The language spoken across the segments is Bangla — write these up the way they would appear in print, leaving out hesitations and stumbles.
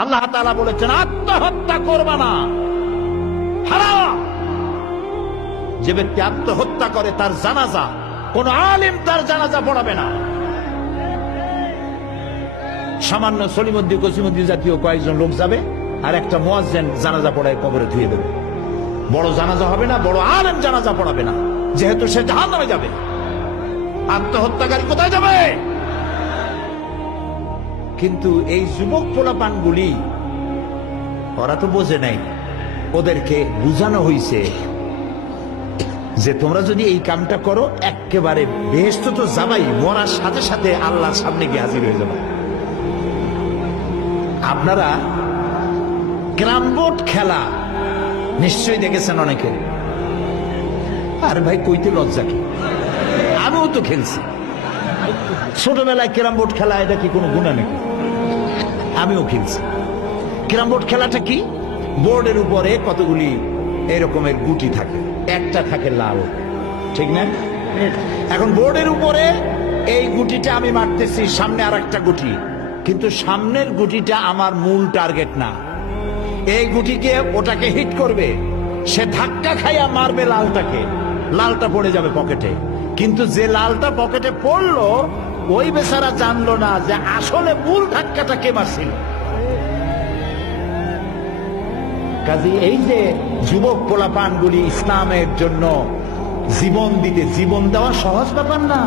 আল্লাহ তাআলা বলেছেন আত্মহত্যা করবা না, হারাম। যে ব্যক্তি আত্মহত্যা করে তার জানাজা কোন আলেম তার জানাজা পড়াবে না। সামান্য সলিমুদ্দিন কসিমুদ্দিন জাতীয় কয়েকজন লোক যাবে, আর একটা মুয়াজ্জিন জানাজা পড়ায় কবরে ধুয়ে দেবে। বড় জানাজা হবে না, বড় আলেম জানাজা পড়াবে না, যেহেতু সে জাহান্নামে যাবে। আত্মহত্যাকারী কোথায় যাবে? কিন্তু এই যুবক পোলাপানগুলি ওরা তো বোঝে নাই, ওদেরকে বুঝানো হয়েছে যে তোমরা যদি এই কামটা করো একেবারে বেহেশত তো যাবাই, মরার সাথে সাথে আল্লাহর সামনে গিয়ে হাজির হয়ে যাবে। আপনারা ক্যারাম বোর্ড খেলা নিশ্চয়ই দেখেছেন অনেকে। আর ভাই কইতে লজ্জা কি, আমিও তো খেলছি ছোটবেলায় ক্যারাম বোর্ড খেলা। এটা কি কোনো গুনাহ নাকি? আমিও খেলছি। ক্যারাম বোর্ড খেলাটা কি? বোর্ডের উপরে কতগুলি এরকমের গুটি থাকে, একটা থাকে লাল, ঠিক না? এখন বোর্ডের উপরে এই গুটিটা আমি মারতেছি, সামনে আর একটা গুটি, কিন্তু সামনের গুটিটা আমার মূল টার্গেট না। এই গুটিকে ওটাকে হিট করবে, সে ধাক্কা খাইয়া মারবে লালটাকে, লালটা পড়ে যাবে পকেটে। কিন্তু যে লালটা পকেটে পড়লো ওই বেচারা জানলো না যে আসলে মূল ধাক্কাটা কে মারছিল। কাজে এই যে যুবক পোলাপানগুলি ইসলামের জন্য জীবন দিতে, জীবন দেওয়া সহজ ব্যাপার না।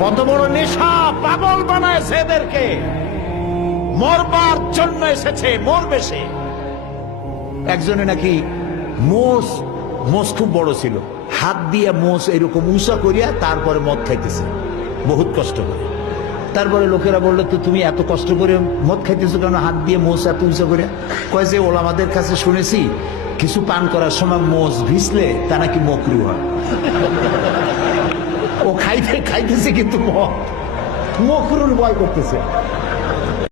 কত বড় নেশা, পাগল বানায় এদেরকে, মরবার জন্য এসেছে, মরবে সে। একজনে নাকি মোষ খুব বড় ছিল, হাত দিয়ে মোষ এরকম উঁচা করিয়া তারপরে মদ খাইতেছে বহুত কষ্ট করে। তারপরে লোকেরা বললো তো তুমি এত কষ্ট করে মদ খাইতেছো কেন, হাত দিয়ে মোষ এত উঁচা করিয়া? কয় যে ওলামাদের কাছে শুনেছি কিছু পান করার সময় মোষ ভিজলে তা নাকি মকরু হয়। ও খাইতেছে কিন্তু মকরুর ভয় করতেছে।